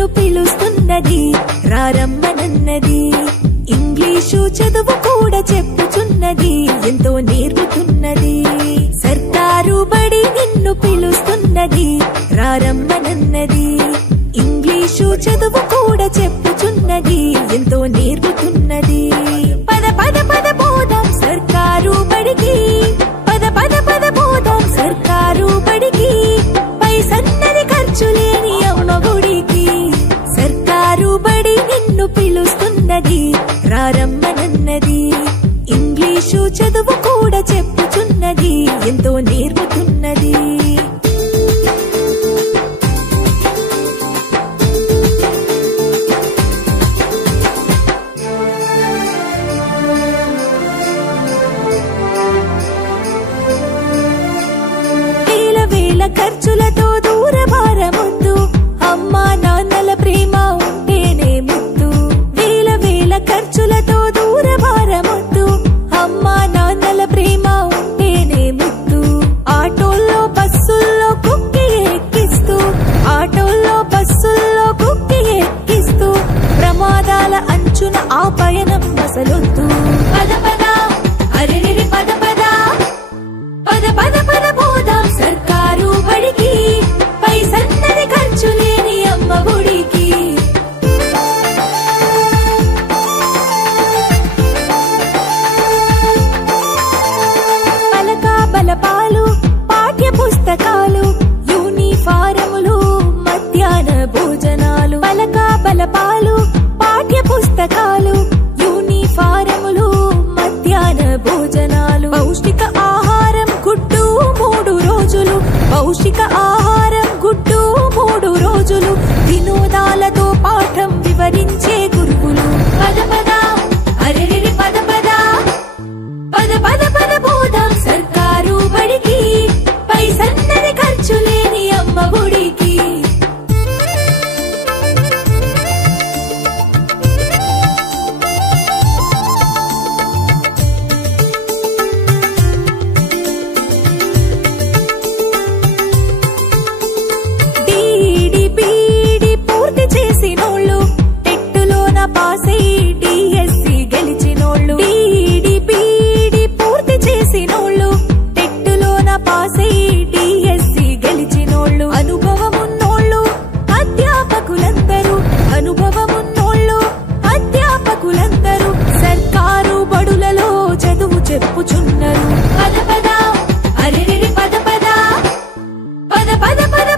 నిన్ను పిలుస్తున్నది రారమ్మనన్నది ఇంగ్లీషు చదువు కూడా చెప్పుచున్నది ఎంతో నేర్పుతున్నది సర్కారు బడి నిన్ను పిలుస్తున్నది రారమ్మనన్నది ఇంగ్లీషు చదువు కూడా చెప్పుచున్నది ఎంతో నేర్పుతున్నది పద పద పద పోదాం సర్కారు బడికి పద పద పద పోదాం సర్కారు బడికి పైసన్నది ఖర్చు లేని అమ్మ గుడికి సర్కారు బడి నిన్ను పిలుస్తున్నది రారమ్మనన్నది ఇంగ్లీషు చదువు కూడా చెప్పుచున్నది ఎంతో నేర్పుతున్నది ఖర్చులతో దూరభారముద్దు అమ్మా నాన్నల ప్రేమ ఉంటేనే ముద్దు వేల వేల ఖర్చులతో దూరభారముద్దు అమ్మా నాన్నల ప్రేమ ఉంటేనే ముద్దు ఆటోల్లో బస్సుల్లో కుక్కి ఎక్కిస్తూ ఆటోల్లో బస్సుల్లో కుక్కి ఎక్కిస్తూ ప్రమాదాల అంచున ఆ పయనం అసలొద్దు పద పద అరెరెరి పద పద పద పద పద పోదాం సర్కారు బడికి పైసన్నది ఖర్చు లేని అమ్మ గుడికి పలక బలపాలు పాఠ్య పుస్తకాలు యూనిఫారములు మధ్యాహ్న భోజనాలు పలక బలపాలు పాఠ్య పుస్తకాలు యూనిఫారములు మధ్యాహ్న భోజనాలు పౌష్టిక ఆహారం గుడ్డు 3 రోజులు పౌష్టిక ఆహారం గుడ్డు 3 రోజులు వినోదాలతో పాఠం వివరించే గురువులు పద పద అరెరెరి పద పద పద పద పద పోదాం సర్కారు బడికి పైసన్నది ఖర్చు లేని అమ్మ గుడికి పాసై డిఎస్సి గెలిచినోళ్ళు డిడిపిడి పూర్తి చేసినోళ్ళు టెట్టులోన పాసై డిఎస్సి గెలిచినోళ్ళు అనుభవమున్నోళ్ళు అధ్యాపకులందరూ అనుభవమున్నోళ్ళు అధ్యాపకులందరూ సర్కారు బడులలో చదువు చెప్పుచున్నారు పద పద అరెరెరి పద పద పద పద పద